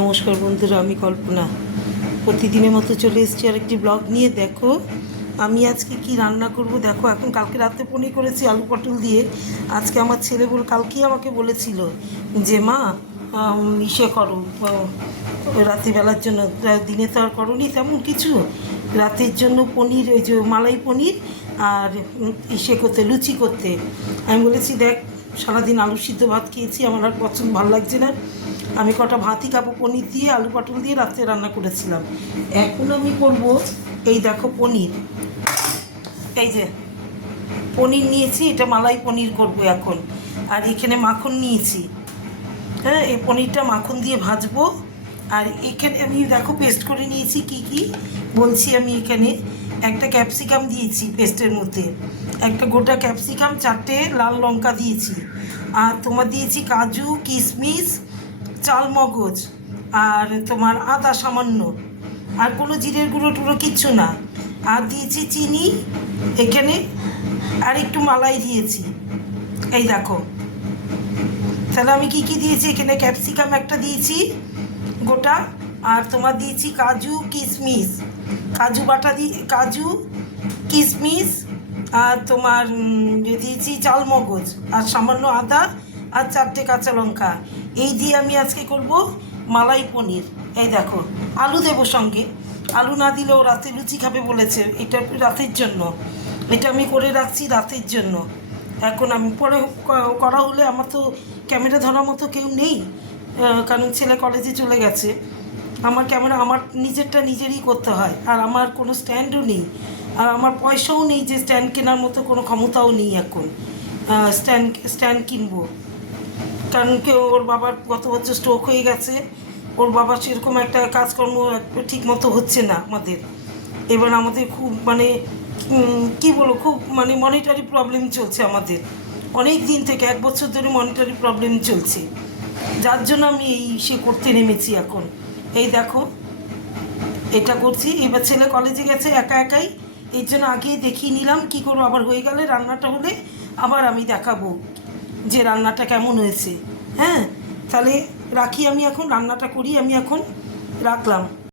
নমস্কার বন্ধুরা, আমি কল্পনা প্রতিদিনের মতো চলে এসেছি আর একটি ব্লগ নিয়ে। দেখো আমি আজকে কি রান্না করব। দেখো এখন কালকে রাতে পনির করেছি আলু পটল দিয়ে। আজকে আমার ছেলে কালকেই আমাকে বলেছিল যে মা ইসে করো, রাত্রিবেলার জন্য, দিনে তো আর করোনি তেমন কিছু, রাতের জন্য পনির, ওই যে মালাই পনির আর ইসে করতে, লুচি করতে। আমি বলেছি দেখ সারাদিন আলু সিদ্ধ ভাত খেয়েছি, আমার আর পছন্দ ভালো লাগছে না, আমি কটা ভাতই খাবো পনির দিয়ে, আলু পটল দিয়ে রাত্রে রান্না করেছিলাম। এখন আমি করব, এই দেখো পনির, এই যে পনির নিয়েছি, এটা মালাই পনির করব এখন। আর এখানে মাখন নিয়েছি, হ্যাঁ এই পনিরটা মাখন দিয়ে ভাজবো। আর এখানে আমি দেখো পেস্ট করে নিয়েছি, কি কি বলছি আমি। এখানে একটা ক্যাপসিকাম দিয়েছি পেস্টের মধ্যে, একটা গোটা ক্যাপসিকাম, 4টে লাল লঙ্কা দিয়েছি, আর তোমার দিয়েছি কাজু কিশমিশ চালমগজ, আর তোমার আদা সামান্য, আর কোনো জিরের গুঁড়ো টুড়ো কিচ্ছু না। আর দিয়েছি চিনি এখানে, আর একটু মালাই দিয়েছি। এই দেখো, তাহলে আমি কি কি দিয়েছি এখানে, ক্যাপসিকাম একটা দিয়েছি গোটা, আর তোমার দিয়েছি কাজু কিশমিশ, কাজু বাটা কাজু কিশমিশ, আর তোমার দিয়েছি চালমগজ, আর সামান্য আদা, আর 4টে কাঁচা লঙ্কা। এই দিয়ে আমি আজকে করব মালাই পনির। এই দেখো আলু দেবো সঙ্গে, আলু না দিলেও রাতে লুচি খাবে বলেছে, এটা রাতের জন্য, এটা আমি করে রাখছি রাতের জন্য। এখন আমি পরে করা হলে, আমার তো ক্যামেরা ধরার মতো কেউ নেই, কারণ ছেলে কলেজে চলে গেছে। আমার ক্যামেরা আমার নিজেরটা নিজেরই করতে হয়, আর আমার কোনো স্ট্যান্ডও নেই, আর আমার পয়সাও নেই যে স্ট্যান্ড কেনার মতো কোনো ক্ষমতাও নেই এখন স্ট্যান্ড কিনবো। কারণ ওর বাবার গত বছর স্ট্রোক হয়ে গেছে, ওর বাবার সেরকম একটা কাজকর্ম ঠিক মতো হচ্ছে না আমাদের। এবার আমাদের খুব মানে কী বলবো, খুব মানে মনিটারি প্রবলেম চলছে আমাদের অনেক দিন থেকে, 1 বছর ধরে মনিটারি প্রবলেম চলছে, যার জন্য আমি সে করতে নেমেছি এখন। এই দেখো এটা করছি। এবার ছেলে কলেজে গেছে একা একাই, এর জন্য আগেই দেখিয়ে নিলাম, কী করবো আবার হয়ে গেলে, রান্নাটা হলে আবার আমি দেখাবো যে রান্নাটা কেমন হয়েছে। হ্যাঁ তাহলে রাখি, আমি এখন রান্নাটা করি, আমি এখন রাখলাম।